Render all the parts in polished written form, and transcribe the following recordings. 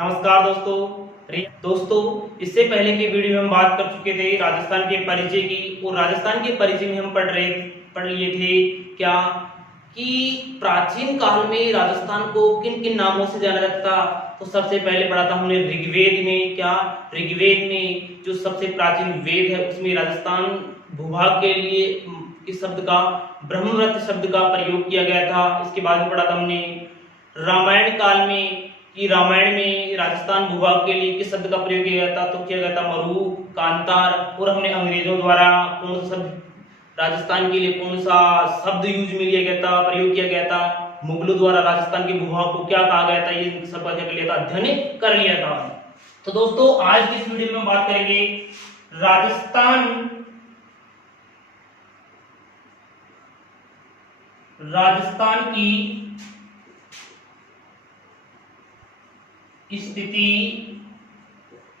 नमस्कार दोस्तों, इससे पहले की वीडियो में हम बात कर चुके थे राजस्थान के परिचय की। और राजस्थान के परिचय में हम पढ़ लिए थे क्या कि प्राचीन काल में राजस्थान को किन किन नामों से जाना जाता। तो सबसे पहले पढ़ा था हमने ऋग्वेद में। ऋग्वेद में जो सबसे प्राचीन वेद है उसमें राजस्थान भूभाग के लिए इस शब्द का ब्रह्मव्रत शब्द का प्रयोग किया गया था। इसके बाद में पढ़ा था हमने रामायण काल में कि रामायण में राजस्थान भूभाग के लिए किस शब्द का प्रयोग किया गया था। तो किया गया था मरु, कांतार। और हमने अंग्रेजों द्वारा कौन सा राजस्थान के लिए कौन सा शब्द यूज में लिया गया था, प्रयोग किया गया था। मुगलों द्वारा राजस्थान के भूभाग को क्या कहा गया था, ये सब का क्या कर लिया था, अध्ययन कर लिया था। तो दोस्तों आज की इस वीडियो में हम बात करेंगे राजस्थान की स्थिति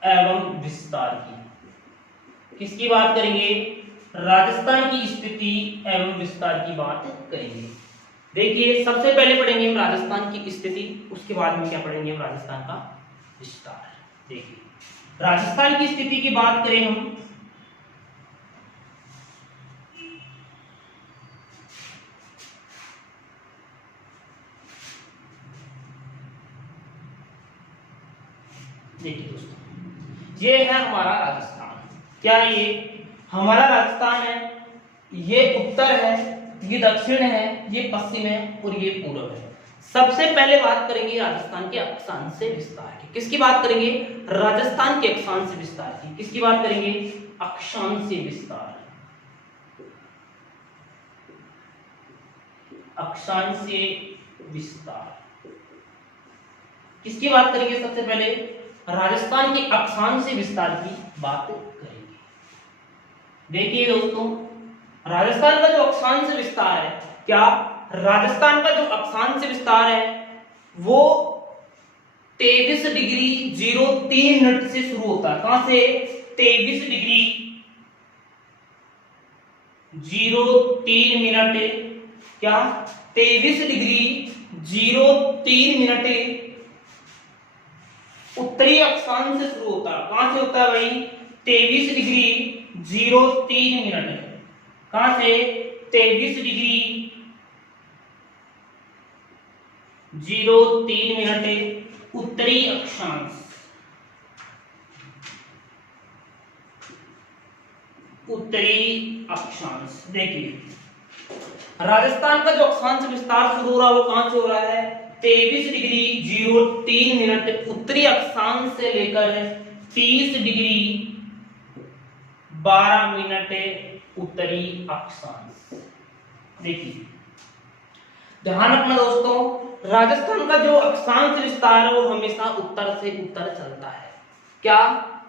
एवं विस्तार की। किसकी बात करेंगे? राजस्थान की स्थिति एवं विस्तार की बात करेंगे। देखिए सबसे पहले पढ़ेंगे हम राजस्थान की स्थिति, उसके बाद में क्या पढ़ेंगे हम, राजस्थान का विस्तार। देखिए राजस्थान की स्थिति की बात करें हम, देखिए दोस्तों ये है हमारा राजस्थान। क्या ये हमारा राजस्थान है? ये उत्तर है, ये दक्षिण है, ये पश्चिम है और ये पूर्व है। सबसे पहले बात करेंगे राजस्थान के अक्षांश से विस्तार की। किसकी बात करेंगे? राजस्थान के अक्षांश से विस्तार की। किसकी बात करेंगे? अक्षांश से विस्तार। अक्षांश से विस्तार किसकी बात करेंगे? सबसे पहले राजस्थान के अक्षांश से विस्तार की बात करेंगे। देखिए दोस्तों राजस्थान का जो अक्षांश विस्तार है, क्या राजस्थान का जो अक्षांश विस्तार है वो 23 डिग्री 03 मिनट से शुरू होता है। कहां से? 23 डिग्री 03 मिनट। क्या 23 डिग्री 03 मिनट उत्तरी अक्षांश से शुरू होता है। कहां से होता है भाई? 23 डिग्री 03 मिनट। कहां से? 23 डिग्री 03 मिनट उत्तरी अक्षांश। उत्तरी अक्षांश। देखिए राजस्थान का जो अक्षांश विस्तार शुरू हो रहा है वो कहां से हो रहा है? 23 डिग्री 03 मिनट उत्तरी अक्षांश से लेकर 30 डिग्री 12 मिनट उत्तरी अक्षांश। देखिए ध्यान रखना दोस्तों, राजस्थान का जो अक्षांश विस्तार है वो हमेशा उत्तर से उत्तर चलता है। क्या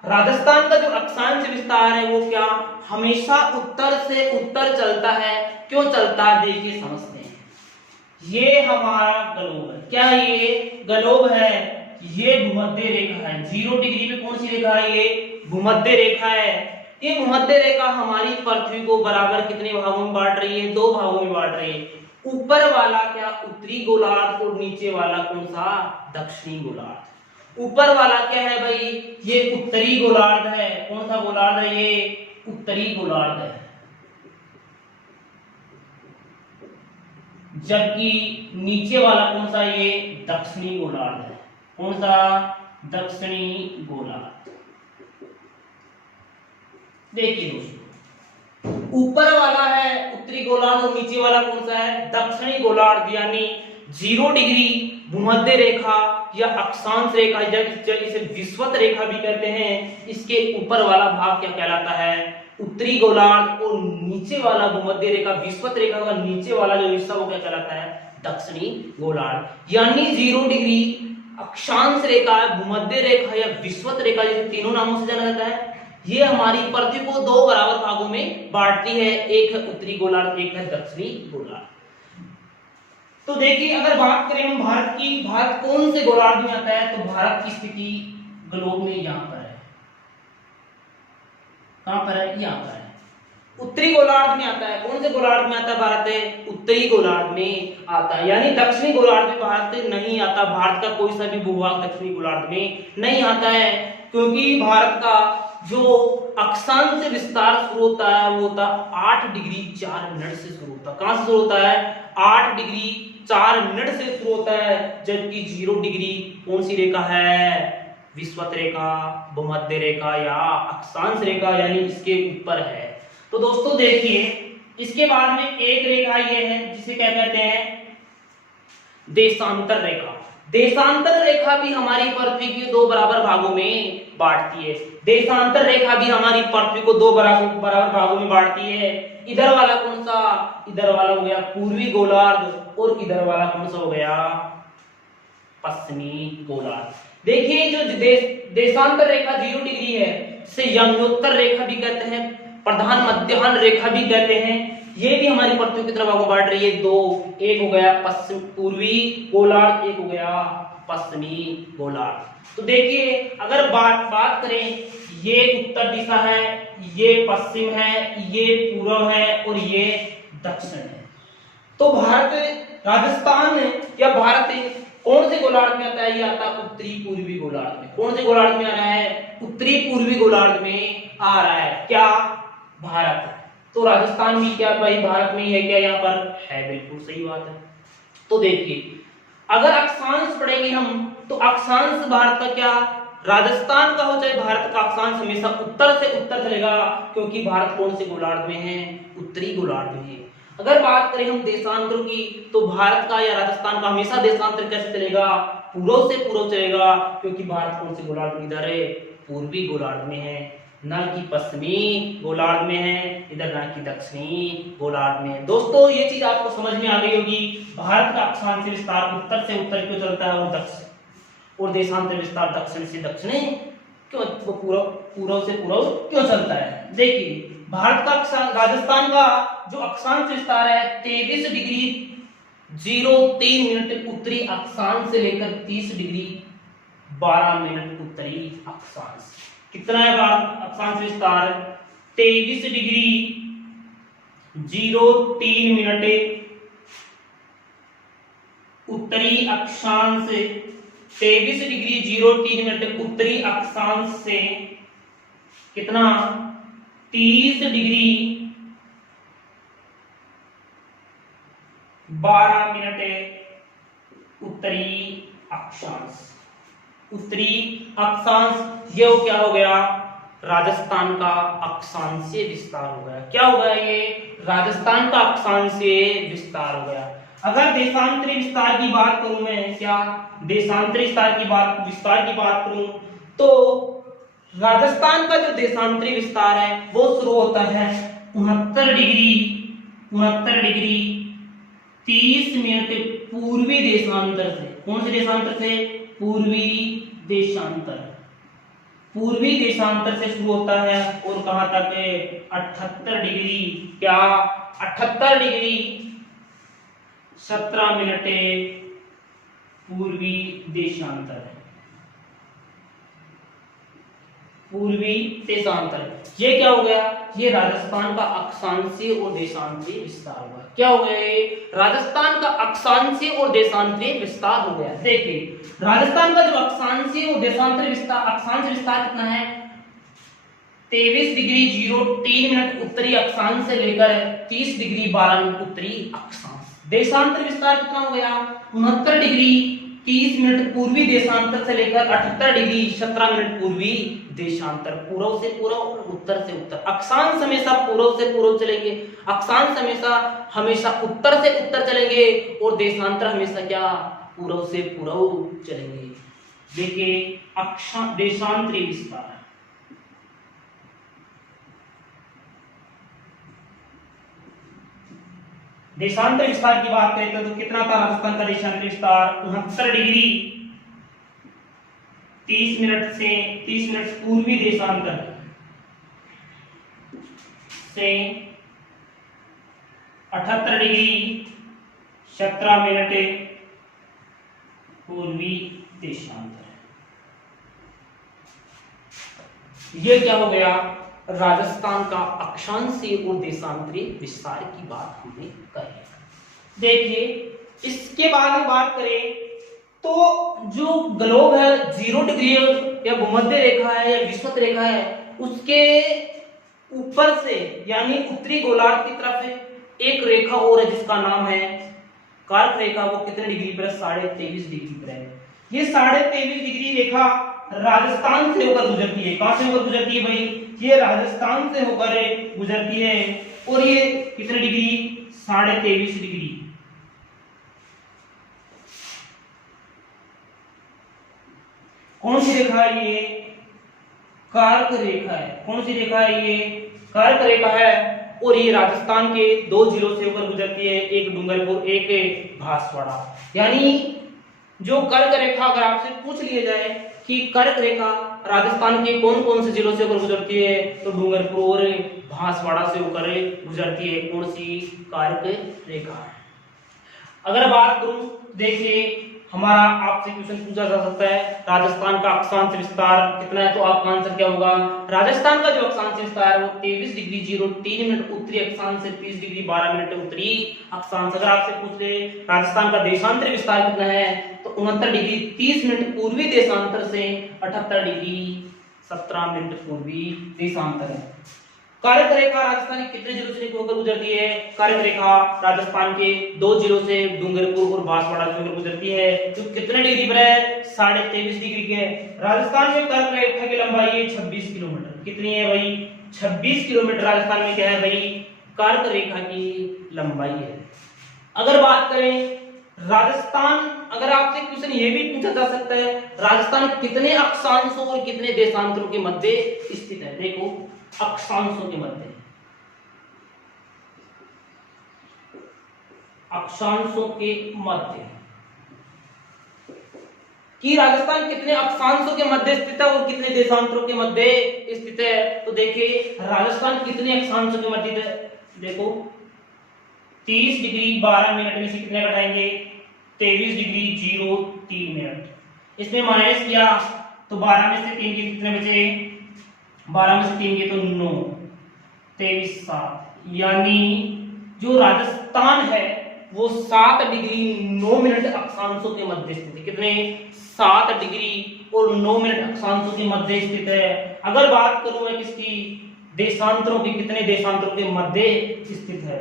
राजस्थान का जो अक्षांश विस्तार है वो क्या हमेशा उत्तर से उत्तर चलता है? क्यों चलता है देखिए समझते हैं। ये हमारा ग्लोब है। क्या ये ग्लोब है? ये भूमध्य रेखा है। 0 डिग्री पे कौन सी रेखा है? ये भूमध्य रेखा है। ये भूमध्य रेखा हमारी पृथ्वी को बराबर कितने भागों में बांट रही है? 2 भागों में बांट रही है। ऊपर वाला क्या उत्तरी गोलार्ध और नीचे वाला कौन सा? दक्षिणी गोलार्ध। ऊपर वाला क्या है भाई? ये उत्तरी गोलार्ध है। कौन सा गोलार्ध है? ये उत्तरी गोलार्ध है। जबकि नीचे वाला कौन सा? ये दक्षिणी गोलार्ध है। कौन सा? दक्षिणी गोलार्ध। देखिए दोस्तों ऊपर वाला है उत्तरी गोलार्ध और नीचे वाला कौन सा है? दक्षिणी गोलार्ध। यानी 0 डिग्री भूमध्य रेखा या अक्षांश रेखा या इसे विषुवत रेखा भी कहते हैं, इसके ऊपर वाला भाग क्या कहलाता है? उत्तरी गोलार्ध। और नीचे वाला भूमध्य रेखा विषुवत रेखा का नीचे वाला जो हिस्सा वो क्या कहलाता है? दक्षिणी गोलार्ध। यानी 0 डिग्री अक्षांश रेखा, भूमध्य रेखा या विषुवत रेखा, जैसे तीनों नामों से जाना जाता है, ये हमारी पृथ्वी को 2 बराबर भागों में बांटती है। एक है उत्तरी गोलार्ध, एक है दक्षिणी गोलार्ध। तो देखिए अगर बात करें हम भारत की, भारत कौन से गोलार्ध में आता है? तो भारत की स्थिति ग्लोब में यहां पर है। कहां पर है? यहां पर है। उत्तरी गोलार्ध में आता है। कौन से गोलार्ध में आता है भारत? उत्तरी गोलार्ध में आता है, यानी दक्षिणी गोलार्ध में भारत नहीं आता। भारत का कोई सा भी भूभाग दक्षिणी गोलार्ध में नहीं आता है, क्योंकि भारत का जो अक्षांश विस्तार शुरू होता है वो होता 8 डिग्री 4 मिनट से शुरू होता है। कहां से शुरू होता है? 8 डिग्री 4 मिनट से शुरू होता है, जबकि 0 डिग्री कौन सी रेखा है? विषुवत रेखा, भूमध्य रेखा या अक्षांश रेखा, यानी इसके ऊपर है। तो दोस्तों देखिए, इसके बाद में एक रेखा ये है जिसे क्या कहते हैं? देशांतर रेखा। देशांतर रेखा भी हमारी पृथ्वी के 2 बराबर भागों में बांटती है। देशांतर रेखा भी हमारी पृथ्वी को 2 बराबर भागों में बांटती है। इधर वाला कौन सा? इधर वाला हो गया पूर्वी गोलार्ध, और इधर वाला कौन सा हो गया? पश्चिमी गोलार्ध। देखिए, जो देशांतर रेखा 0 डिग्री है, इसे यमनोत्तर रेखा भी कहते हैं, प्रधान मध्याह्न रेखा भी कहते हैं। ये भी हमारी पृथ्वी की तरफ भागों बांट रही है 2। एक हो गया पश्चिम पूर्वी गोलार्ध, एक हो गया पश्चिमी गोलार्ध। तो देखिए, अगर बात करें, ये उत्तर दिशा है, ये पश्चिम है, ये पूर्व है और ये दक्षिण है। तो भारत, राजस्थान या भारत कौन से गोलार्ध में आता है? ये आता है उत्तरी पूर्वी गोलार्ध में। कौन से गोलार्ध में आ रहा है? उत्तरी पूर्वी गोलार्ध में आ रहा है। क्या? भारत। तो राजस्थान भी क्या भाई भारत में ही है क्या? यहाँ पर है, बिल्कुल सही बात है। तो देखिए, अगर अक्षांश पढ़ेंगे हम, तो अक्षांश भारत का क्या? राजस्थान का हो चाहे भारत का अक्षांश हमेशा उत्तर से उत्तर चलेगा, क्योंकि भारत कौन से गोलार्ध में है? उत्तरी गोलार्ध में है। अगर बात करें हम देशांतर की, तो भारत का या राजस्थान का हमेशा देशांतर कैसे चलेगा? पूर्व से पूर्व चलेगा, क्योंकि भारत कौन से गोलार्ध में इधर है? पूर्वी गोलार्ध में है, ना कि पश्चिमी गोलार्ध में है, इधर ना कि दक्षिणी गोलार्ध में। दोस्तों, ये चीज आपको समझ में आ गई होगी। भारत का अक्षांश विस्तार उत्तर से उत्तर क्यों चलता है और दक्षिण, और देशांतर विस्तार दक्षिण से दक्षिण क्यों, पूर्व से पूर्व क्यों चलता है? देखिए, भारत का राजस्थान का जो अक्षांश विस्तार है 23 डिग्री 03 मिनट उत्तरी अक्षांश से लेकर 30 डिग्री 12 मिनट उत्तरी अक्षांश। कितना है भारत अक्षांश विस्तार? 23 डिग्री 03 मिनट उत्तरी अक्षांश से, 23 डिग्री 03 मिनट उत्तरी अक्षांश से कितना? 30 डिग्री 12 मिनट उत्तरी अक्षांश। उत्तरी अक्षांश ये क्या हो गया? राजस्थान का अक्षांशीय विस्तार हो गया। क्या हो गया? ये राजस्थान का अक्षांशीय विस्तार हो गया। अगर देशांतरी विस्तार की बात करूं मैं, क्या देशांतरी विस्तार की बात करूं, तो राजस्थान का जो देशांतरी विस्तार है वो शुरू होता है 69 डिग्री 30 मिनट पूर्वी देशांतर से। कौन से देशांतर से? पूर्वी देशांतर से शुरू होता है, और कहां तक है? 78 डिग्री, क्या 78 डिग्री 17 मिनट पूर्वी देशांतर। ये क्या हो गया? ये राजस्थान का अक्षांशीय और देशांतरीय विस्तार हुआ। क्या हो गया? ये राजस्थान का अक्षांशीय और देशांतरीय विस्तार हो गया। देखिए, राजस्थान का जो अक्षांशीय और देशांतरीय विस्तार, अक्षांश विस्तार कितना है? 23 डिग्री 03 मिनट उत्तरी अक्षांश से लेकर 30 डिग्री 12 मिनट उत्तरी अक्षांश। देशांतर विस्तार कितना हो गया? 69 डिग्री 30 मिनट पूर्वी देशांतर से लेकर 78 डिग्री 17 मिनट पूर्वी देशांतर। पूर्व से पूर्व और उत्तर से उत्तर। अक्षांश हमेशा पूर्व से पूर्व चलेंगे, अक्षांश हमेशा उत्तर से उत्तर चलेंगे, और देशांतर हमेशा क्या? पूर्व से पूर्व चलेंगे। देखिए, देशांतरीय विस्तार, देशांतर विस्तार की बात करें तो कितना था राजस्थान का देशांतर विस्तार? 69 डिग्री 30 मिनट पूर्वी देशांतर से 78 डिग्री 17 मिनट पूर्वी देशांतर। ये क्या हो गया? राजस्थान का अक्षांशीय और देशांतरीय विस्तार की बात हमने करी। देखिए इसके बाद में बात करें तो जो ग्लोब है 0 डिग्री या भूमध्य रेखा है या विषुवत रेखा है, उसके ऊपर से यानी उत्तरी गोलार्ध की तरफ एक रेखा और है जिसका नाम है कर्क रेखा। वो कितने डिग्री पर है? 23.5 डिग्री पर है। ये 23.5 डिग्री रेखा राजस्थान से होकर गुजरती है। कहां से होकर गुजरती है भाई? ये राजस्थान से होकर गुजरती है। और ये कितने डिग्री? 23.5 डिग्री। कौन सी रेखा है ये? कर्क रेखा है। कौन सी रेखा है ये? कर्क रेखा है। और ये राजस्थान के 2 जिलों से होकर गुजरती है, एक डूंगरपुर एक भांसवाड़ा। यानी जो कर्क रेखा अगर आपसे पूछ लिया जाए कि कर्क रेखा राजस्थान के कौन कौन से जिलों से होकर गुजरती है, तो डूंगरपुर और भांसवाड़ा से होकर गुजरती है। कौन सी? कर्क रेखा। अगर बात करूं, देखिए हमारा आपसे क्वेश्चन पूछा जा सकता है राजस्थान का अक्षांश विस्तार कितना है, तो आपका आंसर क्या होगा? राजस्थान का जो अक्षांश विस्तार है वो 23 डिग्री 03 मिनट उत्तरी अक्षांश से 30 डिग्री 12 मिनट उत्तरी अक्षांश। अगर आपसे पूछ ले राजस्थान का देशांतरीय विस्तार कितना है, तो 69 डिग्री 30 मिनट पूर्वी देशांतर से 78 डिग्री 17 मिनट पूर्वी देशांतर है। कर्क रेखा राजस्थान के कितने जिलों से होकर गुजरती है? कर्क रेखा राजस्थान के 2 जिलों से डूंगरपुर और बांसवाड़ा से होकर गुजरती है। जो कितने डिग्री पर है? 23.5 डिग्री के। राजस्थान में कर्क रेखा की लंबाई है 26 किलोमीटर। कितनी है भाई? 26 किलोमीटर राजस्थान में क्या है भाई? कर्क रेखा की लंबाई है। अगर बात करें राजस्थान, अगर आपसे क्वेश्चन ये भी पूछा जा सकता है राजस्थान कितने अक्षांशों और कितने देशांतरों के मध्य स्थित है? देखो अक्षांशों के मध्य, अक्षांशों के मध्य कि राजस्थान कितने अक्षांशों के मध्य स्थित है और कितने देशांतरों के मध्य स्थित है। तो देखिए राजस्थान कितने अक्षांशों के मध्य है? देखो 30 डिग्री 12 मिनट में से कितने घटाएंगे? 23 डिग्री 03 मिनट। इसमें माइनस किया तो 12 में से 3 के कितने बचे? 12 में से 3 के तो 9, 23 7। यानी जो राजस्थान है वो 7 डिग्री 9 मिनट अक्षांशों के मध्य स्थित है। कितने? 7 डिग्री और 9 मिनट अक्षांशों के मध्य स्थित है। अगर बात करूं मैं किसकी? देशांतरों की, कितने देशांतरों के मध्य स्थित है?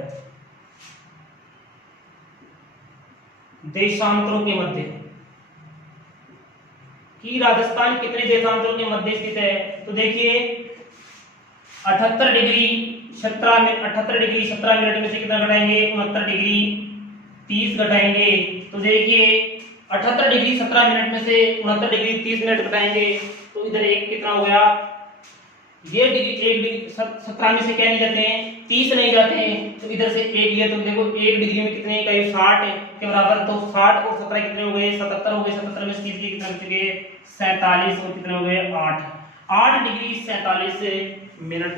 देशांतरों के मध्य कि राजस्थान कितने देशांतरों के मध्य स्थित है, तो देखिए 78 डिग्री 17 मिनट, 78 डिग्री 17 मिनट में से कितना घटाएंगे? 69 डिग्री 30 घटाएंगे। तो देखिए 78 डिग्री 17 मिनट में से 69 डिग्री 30 मिनट घटाएंगे तो इधर एक कितना हो गया? ये डिग्री 1 डिग्री 17 में से क्या नहीं जाते हैं? 30 नहीं जाते हैं। तो इधर से 1 लिया तो देखो 1 डिग्री में कितने का? 60 के बराबर। तो 60 और 17 कितने हो गए? 77 हो गए। 77 में से 30 के कितने बच गए? 47। और कितने हो गए? 8 डिग्री 47 मिनट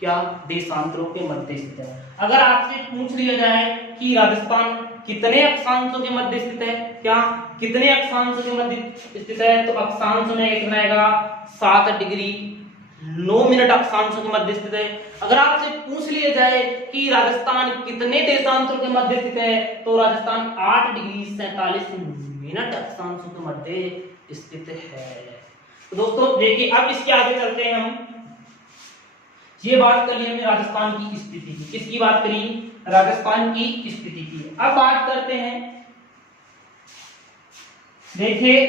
क्या देशांतरों के मध्य स्थित है। अगर आपसे पूछ लिया जाए कि राजस्थान कितने अक्षांशों के मध्य स्थित है, क्या कितने अक्षांशों के मध्य स्थित है, तो अक्षांश में कितना आएगा? 7 डिग्री 9 मिनट अक्षांशों के मध्य स्थित है। अगर आपसे पूछ लिया जाए कि राजस्थान कितने देशांतरों के मध्य स्थित है, तो राजस्थान 8 डिग्री 47 मिनट अक्षांशों के मध्य स्थित है। तो दोस्तों देखिए अब इसके आगे चलते हैं हम। ये बात कर ली हमने राजस्थान की स्थिति की। किसकी बात करी? राजस्थान की स्थिति की। अब बात करते हैं, देखिए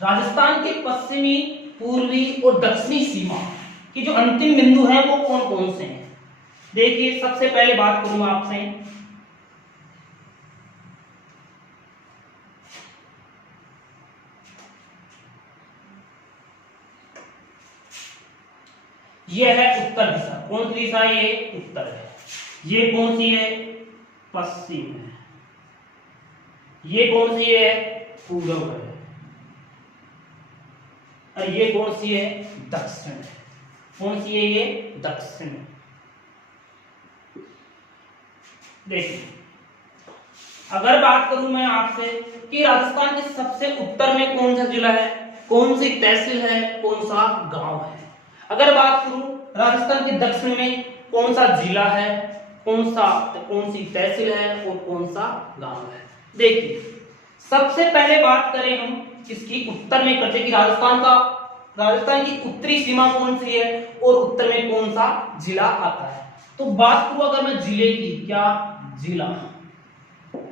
राजस्थान के पश्चिमी, पूर्वी और दक्षिणी सीमा की जो अंतिम बिंदु है वो कौन कौन से हैं। देखिए सबसे पहले बात करूंगा आपसे, ये है उत्तर दिशा। कौन सी दिशा? ये उत्तर है। ये कौन सी है? पश्चिम है। ये कौन सी है? पूर्व है। और ये कौन सी है? दक्षिण है। कौन सी है? ये दक्षिण है। देखिए अगर बात करूं मैं आपसे कि राजस्थान के सबसे उत्तर में कौन सा जिला है, कौन सी तहसील है, कौन सा गांव है। अगर बात करूं राजस्थान के दक्षिण में कौन सा जिला है, कौन सी तहसील है और कौन सा गांव है। देखिए सबसे पहले बात करें हम इसकी उत्तर में करते कि राजस्थान की उत्तरी सीमा कौन सी है और उत्तर में कौन सा जिला आता है। तो बात करूं अगर मैं जिले की, क्या जिला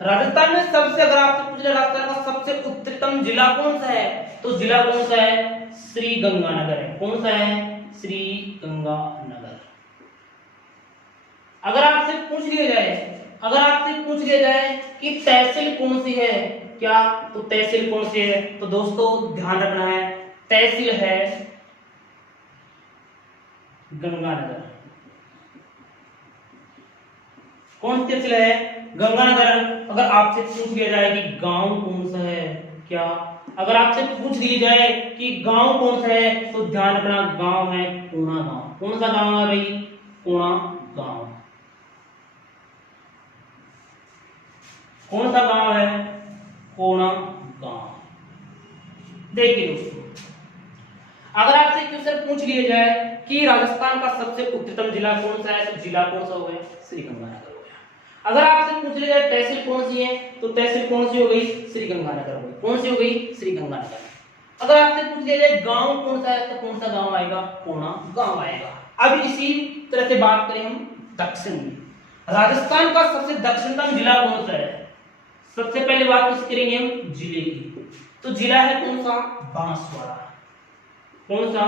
राजस्थान में सबसे, अगर आपसे पूछ ले राजस्थान का सबसे उत्तरतम जिला कौन सा है, तो जिला कौन सा है, श्री गंगानगर है। कौन सा है, श्री गंगानगर। अगर आपसे पूछ लिया जाए कि तहसील कौन सी है, क्या तो तहसील कौन सी है, तो दोस्तों ध्यान रखना है तहसील है गंगानगर। कौन सी तहसील है, गंगानगर। अगर आपसे पूछ लिया जाए कि गांव कौन सा है, क्या अगर आपसे पूछ लिया जाए कि गांव कौन सा है, तो ध्यान रखना गांव है कोणा गांव। कौन सा गांव है भाई, कोणा गांव। कौन सा गांव है, कोणा गांव। देखिए दोस्तों अगर आपसे क्वेश्चन पूछ लिया जाए कि राजस्थान का सबसे उत्तरतम जिला कौन सा है, तो जिला कौन सा हो गया, श्री गंगानगर हो गया। अगर आपसे पूछ लिया जाए तहसील कौन सी है, तो तहसील कौन सी हो गई, श्री गंगानगर हो गई। कौन सी हो गई, श्री गंगानगर। अगर आपसे पूछ लिया जाए गांव कौन सा है, तो कौन सा गांव आएगा, कोणा गांव आएगा। अब इसी तरह से बात करें हम दक्षिण में, राजस्थान का सबसे दक्षिणतम जिला कौन सा है। सबसे पहले बात करेंगे हम जिले की, तो जिला है कौन सा, बांसवाड़ा। कौन सा,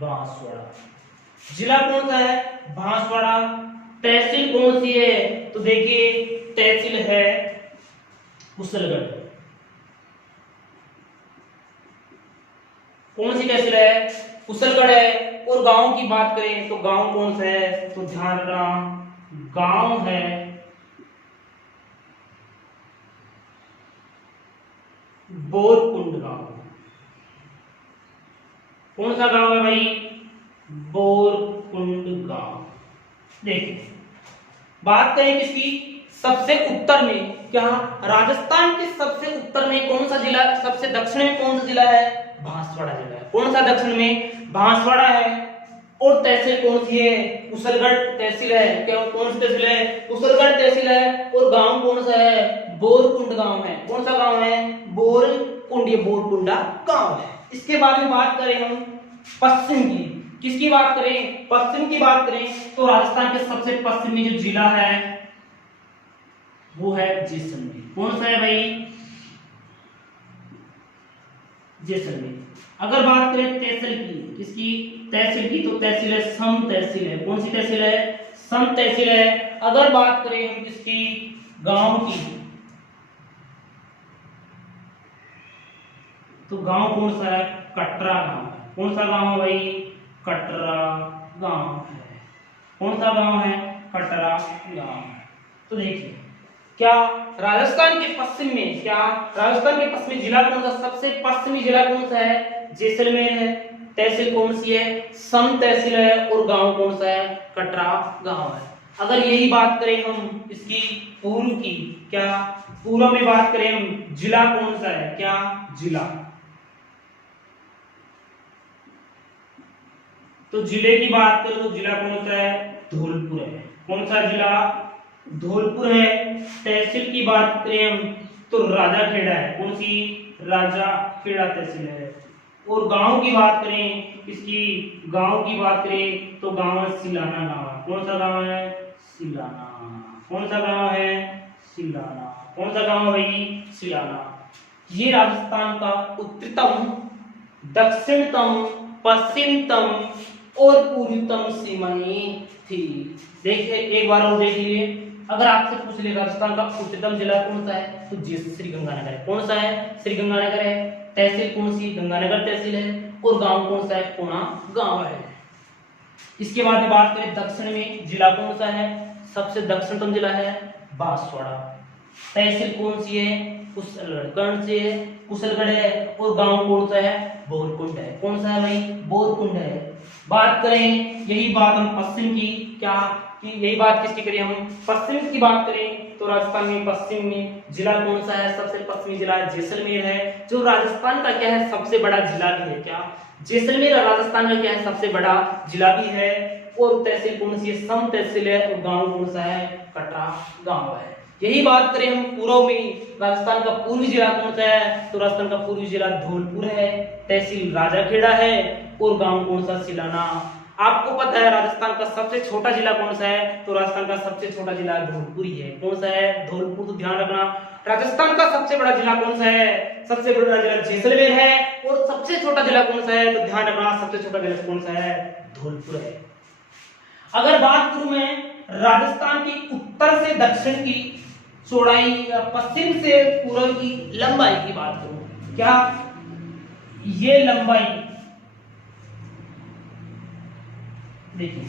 बांसवाड़ा। जिला कौन सा है, बांसवाड़ा। तहसील कौन सी है, तो देखिए तहसील है कुशलगढ़। कौन सी तहसील है, कुशलगढ़ है। और गांव की बात करें तो गांव कौन सा है, तो ध्यान रखना गांव है बोरकुंड गांव। कौन सा गांव है भाई, बोरकुंड गांव। देखिए बात करें किसकी, सबसे उत्तर में, क्या राजस्थान के सबसे उत्तर में कौन सा जिला, सबसे दक्षिण में कौन सा जिला है, बांसवाड़ा जिला है। कौन सा दक्षिण में, बांसवाड़ा है। और तहसील कौन सी है, कुशलगढ़ तहसील है। क्या कौन सी तहसील है, कुशलगढ़ तहसील है। और गांव कौन सा है, बोरकुंड गांव है। कौन सा गांव है, बोरकुंड, ये बोरकुंडा गांव है। इसके बाद में बात करें हम पश्चिम की, किसकी बात करें, पश्चिम की बात करें तो राजस्थान के सबसे पश्चिमी जो जिला है वो है जैसलमेर। कौन सा है भाई, जैसलमेर। अगर बात करें तहसील की, किसकी, तहसील की, तो तहसील है सम तहसील है। कौन सी तहसील है, सम तहसील है। अगर बात करें हम किसकी, गांव की, तो गांव कौन सा है, कटरा गांव है। कौन सा गांव है भाई, कटरा गांव है। कौन सा गांव है, कटरा गांव है। तो देखिए क्या राजस्थान के पश्चिम में, क्या राजस्थान के पश्चिमी जिला कौन सा, सबसे पश्चिमी जिला कौन सा है, जैसलमेर है। तहसील कौन सी है, सम तहसील है। और गांव कौन सा है, कटरा गांव है। अगर यही बात करें हम इसकी पूर्व की, क्या पूर्व में बात करें हम, जिला कौन सा है, क्या जिला, तो जिले की बात करें तो जिला कौन सा है, धौलपुर है। कौन सा जिला, धौलपुर है। तहसील की बात करें हम तो राजाखेड़ा है। कौन सी, राजाखेड़ा तहसील है। और गांव की बात करें, इसकी गांव की बात करें तो गांव है सिलाना गांव है। कौन सा गांव है, सिलाना। कौन सा गांव है, सिलाना। कौन सा गांव है भाई, सिलाना। ये राजस्थान का उत्तरतम, दक्षिणतम, पश्चिमतम और पूर्वतम सीमाएं थी। देखिए एक बार और देख लीजिए, अगर आपसे पूछ ले राजस्थान का उच्चतम जिला कौन सा है, तो श्री गंगानगर है। कौन सा है, श्री गंगानगर है। तहसील कौन सी, गंगानगर तहसील है। और गांव कौन सा है, कोणा गांव है। इसके बाद में बात करें दक्षिण में जिला कौन सा है, सबसे दक्षिणतम जिला है बांसवाड़ा। तहसील कौन सी है, कुशलगढ़ से है, कुशलगढ़ है। और गांव कौन सा है, बोरकुंड है। कौन सा है भाई, बोरकुंड है। बात करें, यही बात हम पश्चिम की, क्या कि यही बात किसकी करें, हम पश्चिम की बात करें तो राजस्थान में पश्चिम में जिला कौन सा है, सबसे पश्चिमी जिला जैसलमेर है, जो राजस्थान का क्या है सबसे बड़ा जिला भी है। क्या जैसलमेर राजस्थान का क्या है सबसे बड़ा जिला भी है। और तहसील कौन सी है, सम तहसील है। और गांव कौन सा है, कटरा गांव है। यही बात करें हम पूर्व में, राजस्थान का पूर्वी जिला कौन सा है, तो राजस्थान का पूर्वी जिला धौलपुर है, तहसील राजाखेड़ा है और गांव कौन सा, सिलाना। आपको पता है राजस्थान का सबसे छोटा जिला कौन सा है, तो राजस्थान का सबसे छोटा जिला धौलपुर ही है। कौन सा है, धौलपुर। तो ध्यान रखना, राजस्थान का सबसे बड़ा जिला कौन सा है, सबसे बड़ा जिला जैसलमेर है। और सबसे छोटा जिला कौन सा है, तो ध्यान रखना सबसे छोटा जिला कौन सा है, धौलपुर है। अगर बात करूं मैं राजस्थान की उत्तर से दक्षिण की चौड़ाई या पश्चिम से पूर्व की लंबाई की बात करूं, क्या ये लंबाई देखिए,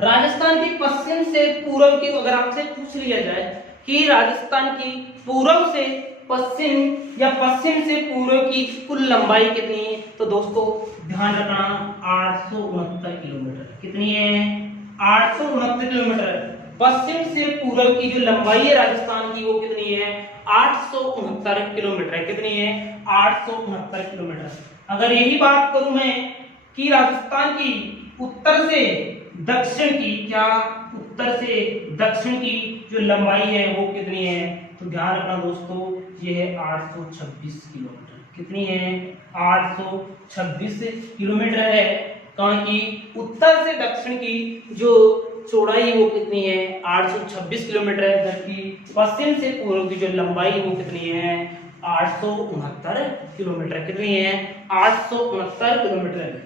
राजस्थान की पश्चिम से पूर्व की अगर आपसे पूछ लिया जाए कि राजस्थान की पूर्व से पश्चिम या पश्चिम से पूर्व की कुल लंबाई कितनी है, तो दोस्तों ध्यान रखना 869 किलोमीटर। कितनी है, 869 किलोमीटर। पश्चिम से पूर्व की जो लंबाई है राजस्थान की वो कितनी है, 869 किलोमीटर। कितनी है, 869 किलोमीटर। अगर यही बात करूं मैं कि राजस्थान की उत्तर से दक्षिण की, क्या उत्तर से दक्षिण की जो लंबाई है वो कितनी है, तो ध्यान रखना दोस्तों ये है 826 किलोमीटर। कितनी है, 826 किलोमीटर है। कहां की, उत्तर से दक्षिण की जो चौड़ाई वो कितनी है, 826 किलोमीटर है। जबकि पश्चिम से पूर्व की जो लंबाई वो कितनी है, 869 किलोमीटर। कितनी है, 869 किलोमीटर।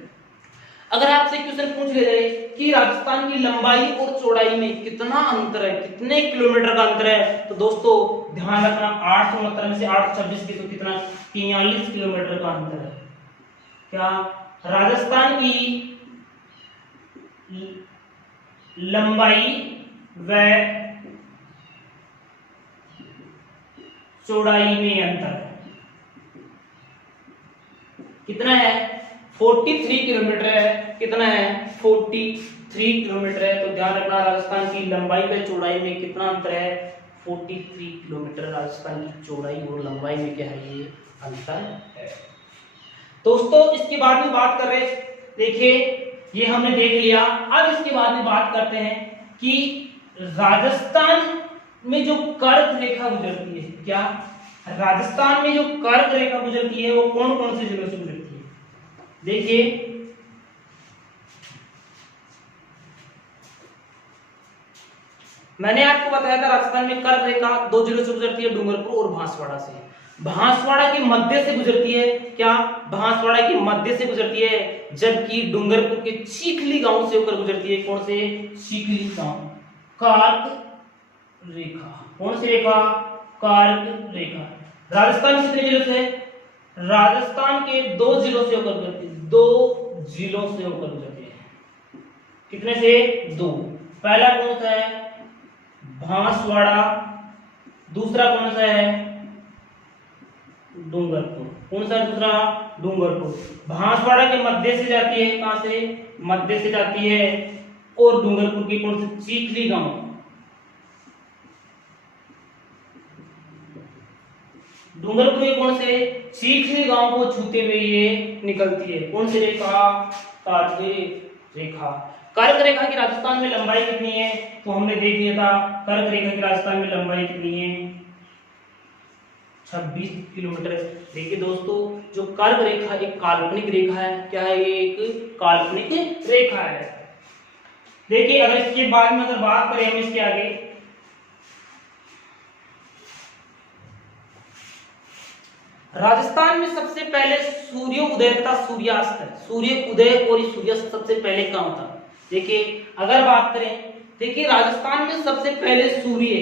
अगर आपसे क्वेश्चन पूछ लिया जाए कि राजस्थान की लंबाई और चौड़ाई में कितना अंतर है, कितने किलोमीटर का अंतर है, तो दोस्तों ध्यान रखना 869 में से 826 की तो कितना, 43 किलोमीटर का अंतर है। क्या राजस्थान की लंबाई व चौड़ाई में अंतर कितना है, 43 किलोमीटर है। कितना है, 43 किलोमीटर है। तो ध्यान रखना राजस्थान की लंबाई व चौड़ाई में कितना अंतर है, 43 किलोमीटर। राजस्थान की चौड़ाई और लंबाई में क्या है, ये अंतर है। दोस्तों इसके बाद में बात कर रहे, देखिए ये हमने देख लिया। अब इसके बाद में बात करते हैं कि राजस्थान में जो कर्क रेखा गुजरती है, क्या राजस्थान में जो कर्क रेखा गुजरती है वो कौन कौन से जिलों से गुजरती है। देखिए मैंने आपको बताया था राजस्थान में कर्क रेखा 2 जिलों से गुजरती है, डूंगरपुर और बांसवाड़ा से। बांसवाड़ा के मध्य से गुजरती है, क्या बांसवाड़ा के मध्य से गुजरती है, जबकि डूंगरपुर के चीखली गांव से होकर गुजरती है। कौन से, चीखली गांव। कर्क रेखा, कौन सी रेखा, कर्क रेखा। राजस्थान कितने जिलों से, राजस्थान के 2 जिलों से होकर गुजरती है, 2 जिलों से होकर गुजरती है। कितने से, 2। पहला कौन सा है, बांसवाड़ा। दूसरा कौन सा है, डूंगरपुर। कौन सा दूसरा, डूंगरपुर। बांसवाड़ा के मध्य से जाती है, कहां से, मध्य से जाती है। और डूंगरपुर की कौन सी, चीखली गांव। डूंगरपुर के कौन से, चीखली गांव को छूते हुए ये निकलती है। कौन सी रेखा, कर्क रेखा। कर्क रेखा की राजस्थान में लंबाई कितनी है, तो हमने देख लिया था कर्क रेखा की राजस्थान में लंबाई कितनी है, 26 किलोमीटर। देखिए दोस्तों जो कर्क रेखा एक काल्पनिक रेखा है, क्या है, ये एक काल्पनिक रेखा है। देखिए अगर इसके बाद में अगर बात करें हम इसके आगे, राजस्थान में सबसे पहले सूर्य उदय तथा सूर्यास्त है। सूर्य उदय और सूर्यास्त सबसे पहले कहां होता है। देखिए अगर बात करें, देखिए राजस्थान में सबसे पहले सूर्य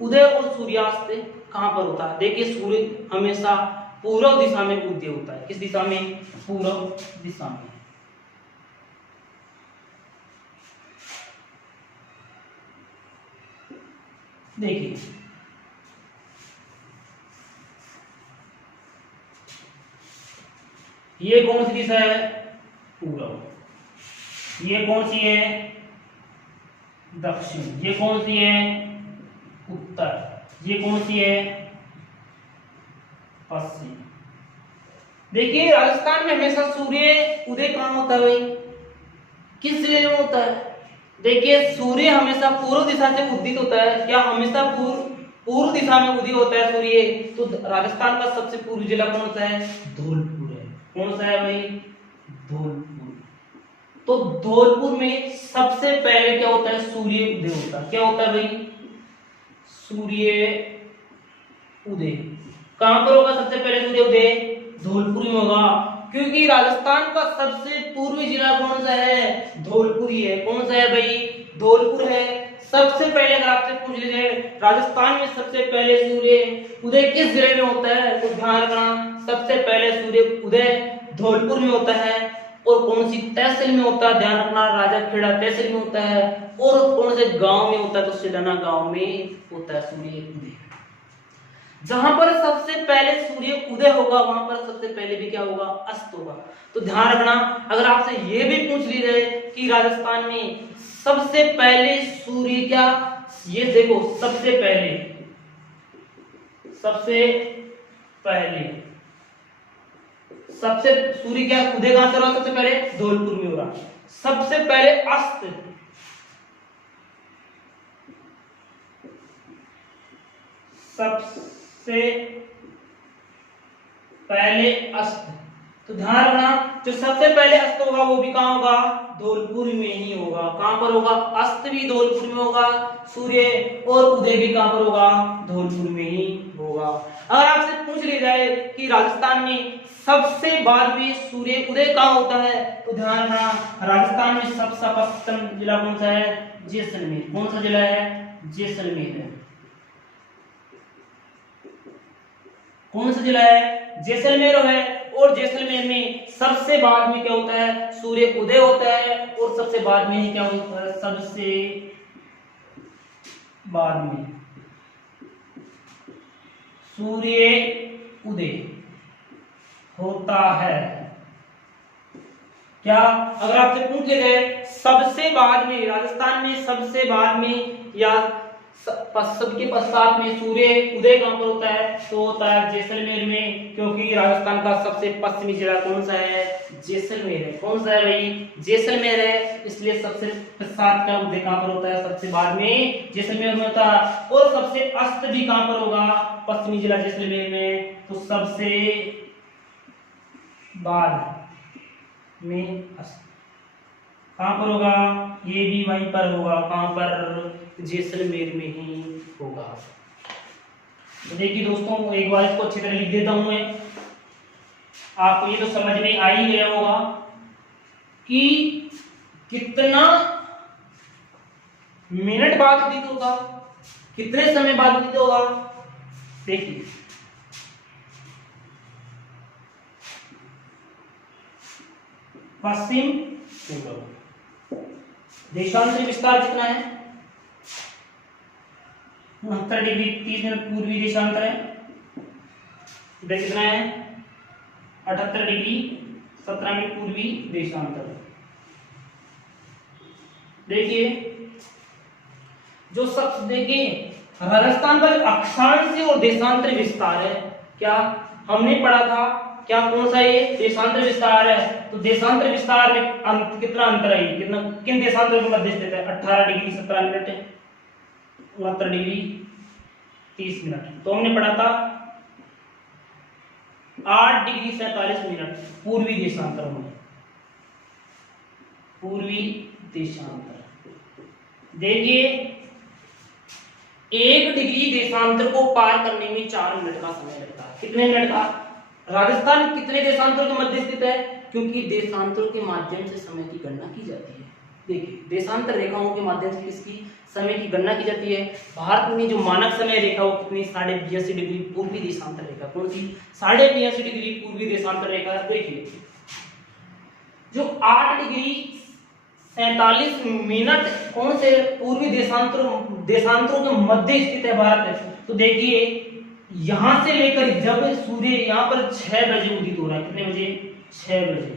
उदय और सूर्यास्त कहां पर होता है। देखिए सूर्य हमेशा पूर्व दिशा में उदय होता है। किस दिशा में, पूर्व दिशा में। देखिए ये कौन सी दिशा है, पूर्व। ये कौन सी है? दक्षिण। ये कौन सी है? उत्तर। ये कौन सी है? पश्चिम। देखिए राजस्थान में हमेशा सूर्य उदय कहाँ होता है भाई? किस जिले में होता है? देखिए सूर्य हमेशा पूर्व दिशा से उदित होता है। क्या हमेशा पूर्व दिशा में उदय होता है सूर्य? तो राजस्थान का सबसे पूर्वी जिला कौन सा है? धौलपुर है। कौन सा है भाई? धौलपुर। तो धौलपुर में सबसे पहले क्या होता है? सूर्य उदय होता है। क्या होता है भाई? सूर्य उदय। कहां पर होगा सबसे पहले सूर्य उदय? धौलपुर में होगा, क्योंकि राजस्थान का सबसे पूर्वी जिला कौन सा है? धौलपुर ही है। कौन सा है भाई? धौलपुर है। सबसे पहले अगर आपसे पूछ लीजिए राजस्थान में सबसे पहले सूर्य उदय किस जिले में होता है, तो ध्यान रखना सबसे पहले सूर्य उदय धौलपुर में होता है। और कौन सी तहसील में होता है? ध्यान रखना राजाखेड़ा तहसील में होता है। और कौन से गांव में होता है? तो सिडाना गांव में होता है सूर्य उदय। जहां पर सबसे पहले सूर्य उदय होगा वहां पर सबसे पहले भी क्या होगा? अस्त होगा। तो ध्यान रखना अगर आपसे ये भी पूछ ली जाए कि राजस्थान में सबसे पहले सूर्य क्या, ये देखो सबसे पहले सूर्य क्या उदय कहां से हो रहा? सबसे पहले धौलपुर में हो रहा। सबसे पहले अस्त तो ध्यान रखना जो सबसे पहले अस्त होगा वो भी कहां होगा? धौलपुर में ही होगा। कहां पर होगा? अस्त भी धौलपुर में होगा सूर्य, और उदय भी कहां पर होगा? धौलपुर में ही होगा। अगर आपसे पूछ लिया जाए कि राजस्थान में सबसे बाद में सूर्य उदय कहां होता है, तो ध्यान रखना राजस्थान में सबसे पश्चिम जिला कौन सा है? जैसलमेर। कौन सा जिला है? जैसलमेर है। कौन सा जिला है? जैसलमेर है। और जैसलमेर में सबसे बाद में क्या होता है? सूर्य उदय होता है। और सबसे बाद में क्या होता है? सबसे बाद में सूर्य उदय होता है। क्या अगर आपसे पूछ लिया जाए सबसे बाद में राजस्थान में सबसे बाद में या सबके पश्चात में सूर्य उदय कहां पर होता है, तो होता है जैसलमेर में, क्योंकि राजस्थान का सबसे पश्चिमी जिला कौन सा है? जैसलमेर है। कौन सा है भाई? जैसलमेर है। इसलिए सबसे पश्चात का उदय कहां पर होता है? सबसे बाद में जैसलमेर में होता है। और सबसे अस्त भी कहां पर होगा? पश्चिमी जिला जैसलमेर में। तो सबसे बाद में अस्त कहां पर होगा? ये भी वहीं पर होगा। कहां पर? जैसलमेर में ही होगा। तो देखिए दोस्तों एक बार इसको अच्छी तरह लिख देता हूं मैं, आपको ये तो समझ में आ ही गया होगा कि कितना मिनट बाद उदित होगा, कितने समय बाद उदित होगा। देखिए पश्चिम पूर्व देशांतरी विस्तार कितना है? 69 डिग्री 30 मिनट पूर्वी देशांतर है। इधर कितना है? 78 डिग्री 17 मिनट पूर्वी देशांतर। देखिए जो सब देखिए राजस्थान का जो अक्षांश और देशांतर विस्तार है, क्या हमने पढ़ा था? क्या कौन सा ये देशांतर विस्तार है? तो देशांतर विस्तार में कितना अंतर है? कितना किन देशांतरों के मध्य स्थित है? 18 डिग्री 17 मिनट है, 69 डिग्री 30 मिनट। तो हमने पढ़ा था 8 डिग्री 47 मिनट पूर्वी देशांतर में। पूर्वी देशांतर देखिए 1 डिग्री देशांतर को पार करने में 4 मिनट का समय लगता है। कितने मिनट का? राजस्थान कितने देशांतरों के मध्य स्थित है? क्योंकि देशांतरों के माध्यम से समय की गणना की जाती है। देखिए देशांतर रेखाओं के माध्यम से किसकी समय की गणना की जाती है? भारत में जो मानक समय रेखा वो कितनी? 82.5 डिग्री पूर्वी देशांतर रेखा। कौन सी? 82.5 डिग्री पूर्वी देशांतर रेखा। देखिए जो 8 डिग्री 47 मिनट कौन से पूर्वी देशांतरों के मध्य स्थित है भारत में। तो देखिए यहां से लेकर जब सूर्य यहां पर 6 बजे उदित हो रहा है, कितने बजे? 6 बजे।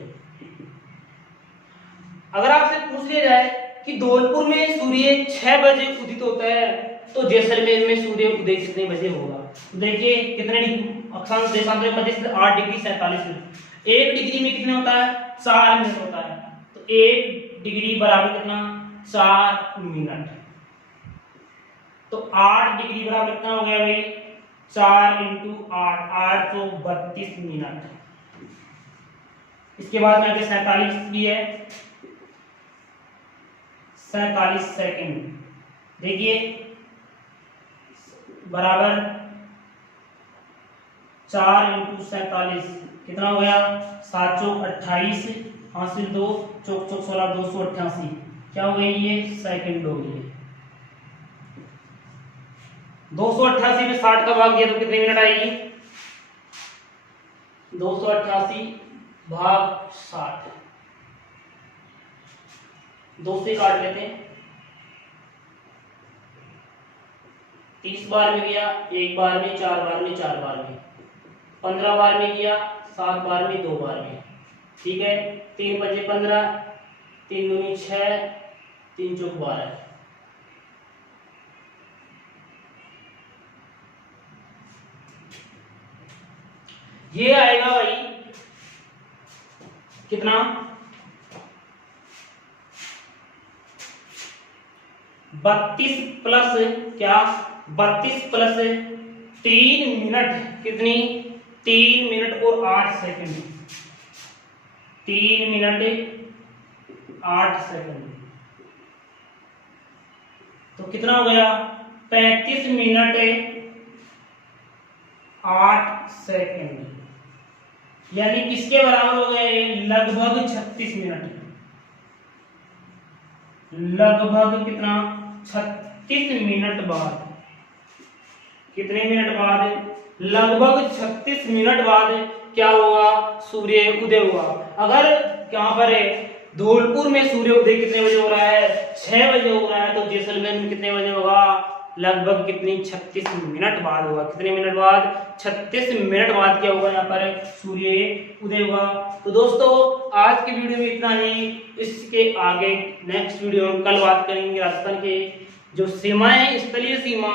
अगर आपसे पूछ लिया जाए कि धौलपुर में सूर्य 6 बजे उदित होता है तो जैसलमेर में सूर्य उदय कितने बजे होगा? देखिए कितने अक्षांश देशांतर में 8 डिग्री 47 मिनट। 1 डिग्री में कितना होता है? 4 मिनट होता है। तो 1 डिग्री बराबर कितना? 4 मिनट। तो 8 डिग्री बराबर कितना हो गया भाई? 4 × 8 832 मिनट। इसके बाद में आगे 47 भी है, 47 सेकंड। देखिए बराबर 4 × 47 कितना हो गया? 7 चौक 28 हासिल 2 चौक 16 288। क्या हो गई? ये सेकंड हो गई। 288 में 60 का भाग दिया तो कितने मिनट आएगी? 288 भाग 60, 2 से काट लेते हैं। 30 बार में गया, 1 बार में, 4 बार में, 4 बार में, 15 बार में गया, 7 बार में, 2 बार में। ठीक है, 3 × 5 = 15, 3 × 6, 3 चौक 12। ये आएगा भाई कितना? 32 प्लस क्या? 32 प्लस 3 मिनट। कितनी? 3 मिनट और 8 सेकंड। 3 minute 8 second. तो कितना हो गया? 35 मिनट 8 सेकंड। यानी किसके बराबर हो गए? लगभग 36 मिनट। लगभग कितना? 36 मिनट बाद। कितने मिनट बाद? लगभग 36 मिनट बाद क्या होगा? सूर्य उदय हुआ। अगर यहाँ पर है धौलपुर में सूर्य उदय कितने बजे हो रहा है? 6 बजे हो रहा है। तो जैसलमेर में कितने बजे होगा? लगभग कितनी? 36 मिनट बाद होगा। कितने मिनट बाद? 36 मिनट बाद क्या होगा? यहाँ पर सूर्य उदय होगा। तो दोस्तों आज की वीडियो में इतना ही। इसके आगे नेक्स्ट वीडियो में कल बात करेंगे राजस्थान के जो सीमाएं, स्थलीय सीमा।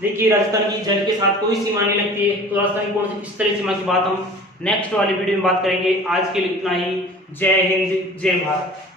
देखिए राजस्थान की जल के साथ कोई सीमा नहीं लगती है, तो राजस्थान की कौन सी स्थलीय सीमा की बात हम नेक्स्ट वाली वीडियो में बात करेंगे। आज के लिए इतना ही। जय हिंद, जय भारत।